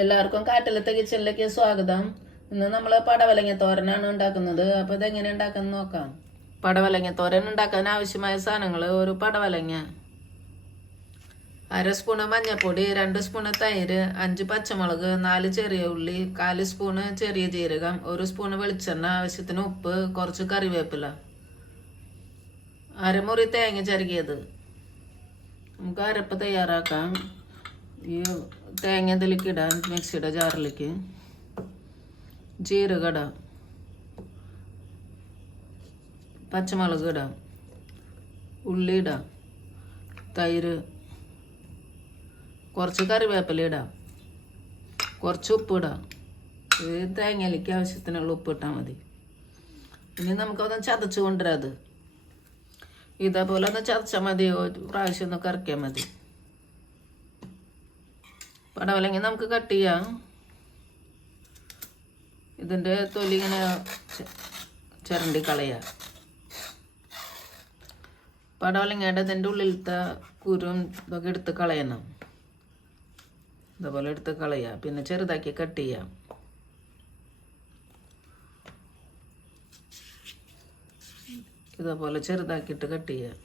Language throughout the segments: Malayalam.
എല്ലാവർക്കും കാട്ടിലത്തെ കിച്ചണിലേക്ക് സ്വാഗതം. ഇന്ന് നമ്മൾ പടവലങ്ങ തോരനാണ് ഉണ്ടാക്കുന്നത്. അപ്പോൾ ഇതെങ്ങനെ ഉണ്ടാക്കുന്നത് നോക്കാം. പടവലങ്ങ തോരൻ ഉണ്ടാക്കാൻ ആവശ്യമായ സാധനങ്ങൾ: ഒരു പടവലങ്ങ, 1/2 സ്പൂണ് മഞ്ഞൾപ്പൊടി, 2 സ്പൂണ് തൈര്, 5 പച്ചമുളക്, 4 ചെറിയ ഉള്ളി, 1/4 സ്പൂണ് ചെറിയ ജീരകം, 1 സ്പൂണ് വെളിച്ചെണ്ണ, ആവശ്യത്തിന് ഉപ്പ്, കുറച്ച് കറിവേപ്പില, അരമുറി തേങ്ങ ചിരകിയത്. നമുക്ക് അരപ്പ് തയ്യാറാക്കാം. ഈ തേങ്ങ ഇതിലേക്ക് ഇടാം, മിക്സിയുടെ ജാറിലേക്ക്. ജീരകം ഇടാം, പച്ചമുളക് ഇടാം, ഉള്ളി ഇടാം, തൈര്, കുറച്ച് കറിവേപ്പില ഇടാം, കുറച്ച് ഉപ്പ് ഇടാം. ഇത് തേങ്ങയിലേക്ക് ആവശ്യത്തിനുള്ള ഉപ്പ് ഇട്ടാൽ മതി. ഇനി നമുക്കതൊന്ന് ചതച്ച് കൊണ്ടുവരാം. അത് ഇതേപോലെ ഒന്ന് ചതച്ചാൽ മതി. ഒരു പ്രാവശ്യം ഒന്ന് കറക്കിയാൽ മതി. പടവലങ്ങ നമുക്ക് കട്ട് ചെയ്യാം. ഇതിൻ്റെ തൊലി ഇങ്ങനെ ചിരണ്ടി കളയാം. പടവലങ്ങയുടെ ഇതിൻ്റെ ഉള്ളിലത്തെ കുരും ഇതൊക്കെ എടുത്ത് കളയണം. ഇതേപോലെ എടുത്ത് കളയാം. പിന്നെ ചെറുതാക്കി കട്ട് ചെയ്യാം. ഇതേപോലെ ചെറുതാക്കിയിട്ട് കട്ട് ചെയ്യാം.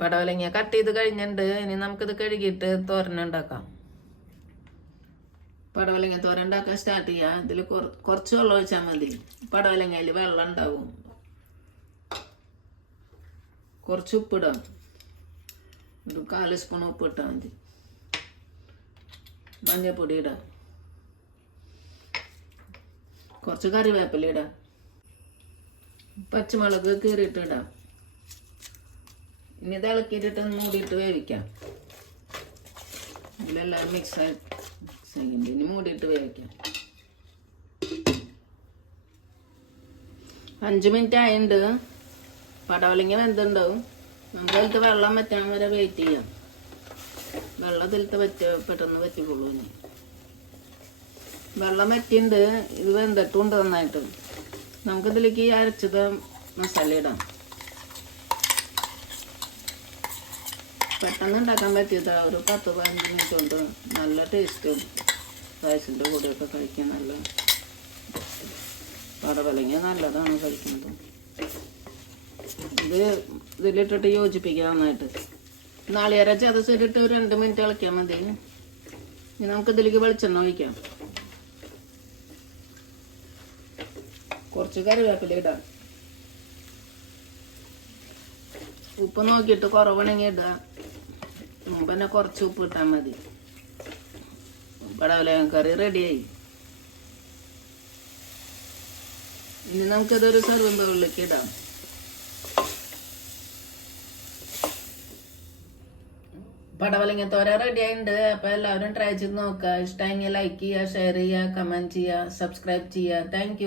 പടവലങ്ങ കട്ട് ചെയ്ത് കഴിഞ്ഞിട്ടുണ്ട്. ഇനി നമുക്കിത് കഴുകിയിട്ട് തോരനുണ്ടാക്കാം. പടവലങ്ങ തോരൻ ഉണ്ടാക്കാൻ സ്റ്റാർട്ട് ചെയ്യാം. ഇതിൽ കുറച്ച് വെള്ളം ഒഴിച്ചാൽ മതി. പടവലങ്ങയിൽ വെള്ളം ഉണ്ടാവും. കുറച്ച് ഉപ്പിടാം. ഒരു 1/4 സ്പൂൺ ഉപ്പ് ഇട്ടാൽ മതി. മഞ്ഞൾപ്പൊടി ഇടാം. കുറച്ച് കറിവേപ്പില ഇടാം. പച്ചമുളക് കീറിയിട്ട് ഇടാം. ഇനി ഇത് ഇളക്കിയിട്ടിട്ട് മൂടിയിട്ട് വേവിക്കാം. ഇതിലെല്ലാം മിക്സായി ഇനി മൂടിയിട്ട് വേവിക്കാം. 5 മിനിറ്റ് ആയിട്ടുണ്ട്. പടവലങ്ങ വെന്തുണ്ടാവും. നമുക്ക് അതിലത്തെ വെള്ളം വറ്റാൻ വരെ വെയിറ്റ് ചെയ്യാം. വെള്ളം ഇതിലത്തെ പെട്ടെന്ന് വറ്റിക്കൊള്ളൂ. ഇനി വെള്ളം വറ്റിണ്ട്. ഇത് വെന്തിട്ടുണ്ട് നന്നായിട്ട്. നമുക്കിതിലേക്ക് അരച്ചത് മസാല ഇടാം. പെട്ടെന്ന് ഉണ്ടാക്കാൻ പറ്റിയതാ. ഒരു 10-15 മിനിറ്റ് കൊണ്ട് നല്ല ടേസ്റ്റും റൈസിൻ്റെ കൂടെയൊക്കെ കഴിക്കാൻ നല്ല പടവലങ്ങ നല്ലതാണ് കഴിക്കുന്നത്. ഇതിലിട്ടിട്ട് യോജിപ്പിക്കുക നന്നായിട്ട്. നാളികേരം ചതച്ചിട്ടിട്ട് ഒരു 2 മിനിറ്റ് ഇളക്കിയാൽ മതി. ഇനി നമുക്ക് ഇതിലേക്ക് വെളിച്ചെണ്ണ ഒഴിക്കാം. കുറച്ച് കറിവേപ്പില ഇടാം. ഉപ്പ് നോക്കിയിട്ട് കുറവാണെങ്കിൽ ഇടുക. പിന്നെ കുറച്ച് ഉപ്പ് ഇട്ടാൽ മതി. പടവലങ്ങ കറി റെഡിയായി. ഇനി നമുക്കതൊരു സർവിംഗ് ബൗളിലേക്ക് ഇടാം. പടവലങ്ങ തോര റെഡി ആയിട്ടുണ്ട്. അപ്പോൾ എല്ലാവരും ട്രൈ ചെയ്ത് നോക്കുക. ഇഷ്ടമെങ്കിൽ ലൈക്ക് ചെയ്യുക, ഷെയർ ചെയ്യുക, കമൻറ്റ് ചെയ്യുക, സബ്സ്ക്രൈബ് ചെയ്യുക. താങ്ക്